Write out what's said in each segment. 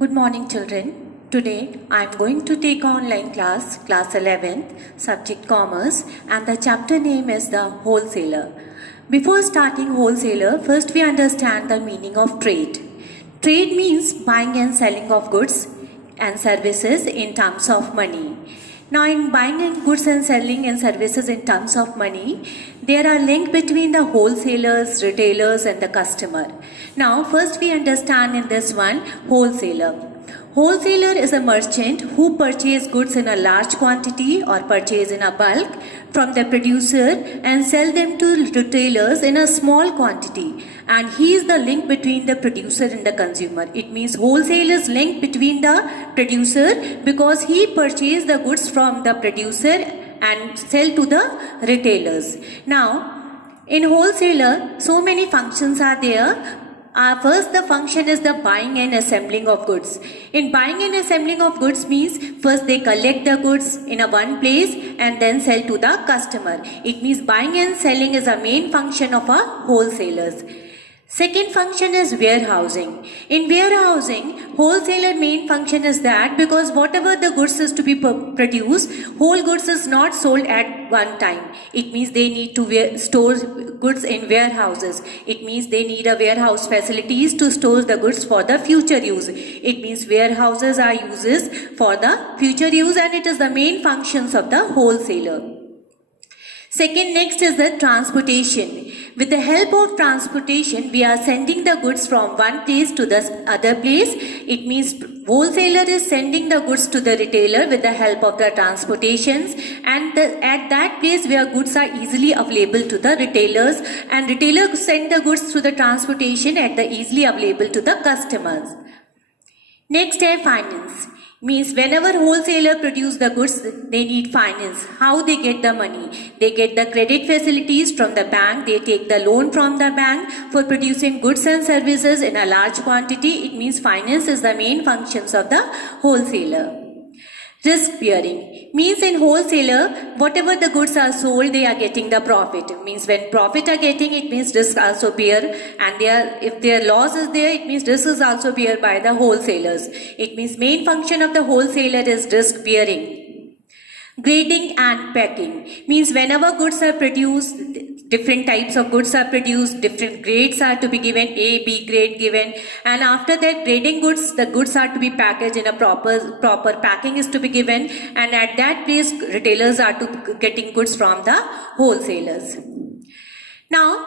Good morning, children. Today I am going to take online class 11th, subject commerce, and the chapter name is the wholesaler. Before starting wholesaler, first we understand the meaning of trade. Trade means buying and selling of goods and services in terms of money. Now, in buying and goods and selling and services in terms of money, there are links between the wholesalers, retailers, and the customer. Now, first we understand in this one wholesaler. Wholesaler is a merchant who purchases goods in a large quantity or purchase in a bulk from the producer and sell them to retailers in a small quantity, and he is the link between the producer and the consumer. It means wholesale is link between the producer because he purchases the goods from the producer and sell to the retailers. Now, in wholesaler, so many functions are there. First, the function is the buying and assembling of goods. In buying and assembling of goods means first they collect the goods in a one place and then sell to the customer. It means buying and selling is a main function of a wholesalers. Second function is warehousing. In warehousing, wholesaler main function is that because whatever the goods is to be produced, whole goods is not sold at one time. It means they need to store goods in warehouses. It means they need a warehouse facilities to store the goods for the future use. It means warehouses are uses for the future use, and it is the main functions of the wholesaler. Second, next is the transportation. With the help of transportation, we are sending the goods from one place to the other place. It means wholesaler is sending the goods to the retailer with the help of the transportations, and at that place where goods are easily available to the retailers, and retailers send the goods through the transportation at the easily available to the customers. Next is finance. Means whenever wholesaler produce the goods, they need finance. How they get the money? They get the credit facilities from the bank. They take the loan from the bank for producing goods and services in a large quantity. It means finance is the main functions of the wholesaler. Risk bearing means in wholesaler, whatever the goods are sold, they are getting the profit. It means when profit are getting, it means risk also bear, and if their loss is there, it means risk is also bear by the wholesalers. It means main function of the wholesaler is risk bearing. Grading and packing means whenever goods are produced, different types of goods are produced, different grades are to be given, A, B grade given, and after that grading goods, the goods are to be packaged in a proper packing is to be given, and at that place retailers are to getting goods from the wholesalers. Now,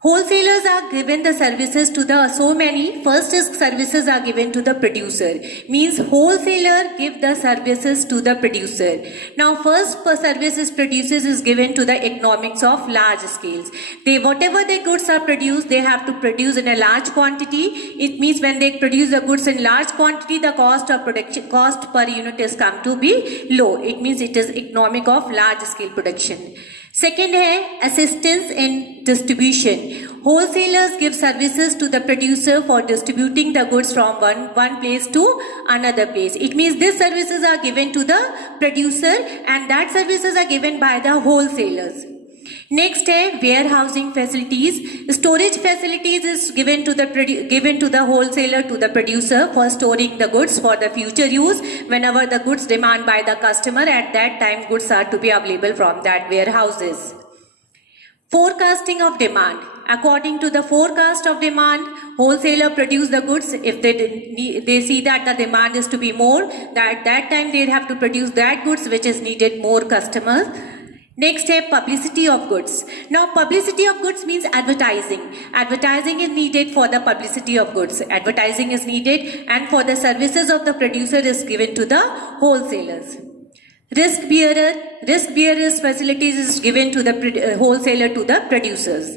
wholesalers are given the services to the so many. First is services are given to the producer. Means wholesaler give the services to the producer. Now first services produces is given to the economics of large scales. Whatever the goods are produced, they have to produce in a large quantity. It means when they produce the goods in large quantity, the cost of production, cost per unit is come to be low. It means it is economic of large scale production. Second है assistance in distribution. Wholesalers give services to the producer for distributing the goods from one place to another place. It means these services are given to the producer, and that services are given by the wholesalers. Next है warehousing facilities. Storage facilities is given to the wholesaler to the producer for storing the goods for the future use. Whenever the goods demand by the customer, at that time goods are to be available from that warehouses. Forecasting of demand. According to the forecast of demand, wholesaler produce the goods. If they see that the demand is to be more, at that time they have to produce that goods which is needed more customers. Next step, publicity of goods. Now publicity of goods means advertising. Advertising is needed for the publicity of goods. Advertising is needed, and for the services of the producer is given to the wholesalers. Risk bearers facilities is given to the wholesaler to the producers.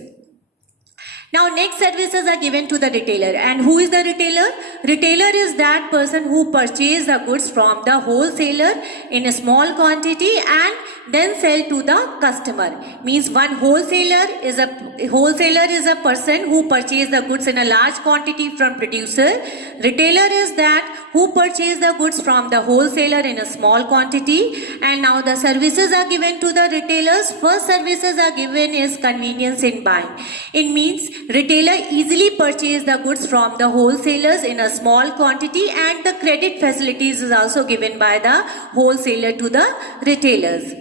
Now next services are given to the retailer. And who is the retailer? Retailer is that person who purchases the goods from the wholesaler in a small quantity and then sell to the customer. Means one wholesaler is a person who purchases the goods in a large quantity from producer. Retailer is that who purchase the goods from the wholesaler in a small quantity. And now the services are given to the retailers. First services are given is convenience in buying. It means retailer easily purchase the goods from the wholesalers in a small quantity, and the credit facilities is also given by the wholesaler to the retailers.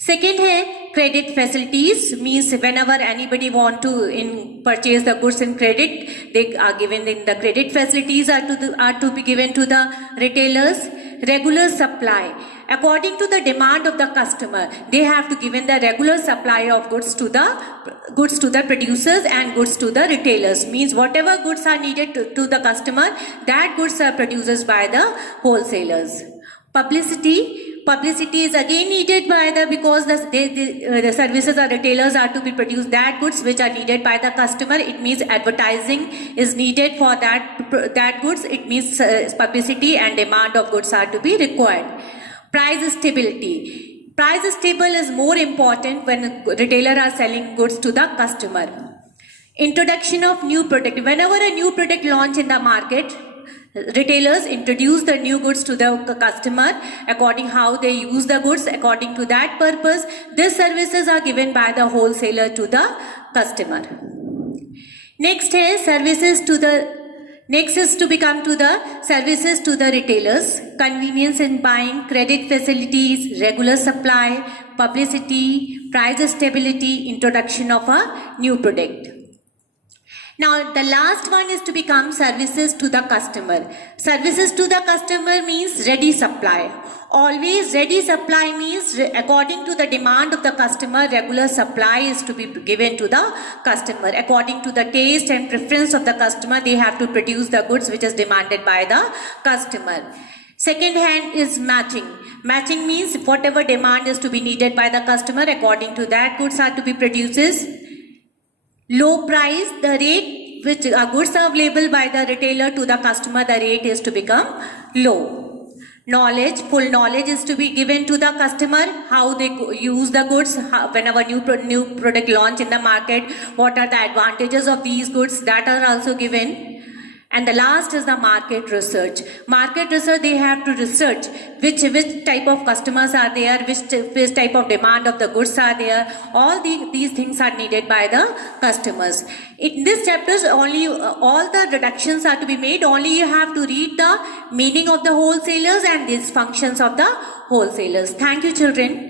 Second है credit facilities, means whenever anybody want to purchase the goods in credit, they are given in the credit facilities are to be given to the retailers. Regular supply, according to the demand of the customer, they have to given the regular supply of goods to the producers and goods to the retailers. Means whatever goods are needed to the customer, that goods are produced by the wholesalers. Publicity is again needed by because the services or retailers are to be produced that goods which are needed by the customer. It means advertising is needed for that goods. It means publicity and demand of goods are to be required. Price stability. Price stable is more important when retailer are selling goods to the customer. Introduction of new product. Whenever a new product launch in the market, retailers introduce the new goods to the customer according how they use the goods. According to that purpose, these services are given by the wholesaler to the customer. Next is services to the services to the retailers. Convenience in buying, credit facilities, regular supply, publicity, price stability, introduction of a new product. Now the last one is to become services to the customer. Services to the customer means ready supply. Always ready supply means according to the demand of the customer, regular supply is to be given to the customer. According to the taste and preference of the customer, they have to produce the goods which is demanded by the customer. Second hand is matching. Matching means whatever demand is to be needed by the customer, according to that goods are to be produced. Low price, the rate which goods are available by the retailer to the customer, the rate is to become low. Knowledge, full knowledge is to be given to the customer, how they use the goods, whenever new product launch in the market, what are the advantages of these goods, that are also given. And the last is the market research. Market research, they have to research which type of customers are there, which type of demand of the goods are there. All these things are needed by the customers. In this chapters, only all the reductions are to be made. Only you have to read the meaning of the wholesalers and these functions of the wholesalers. Thank you, children.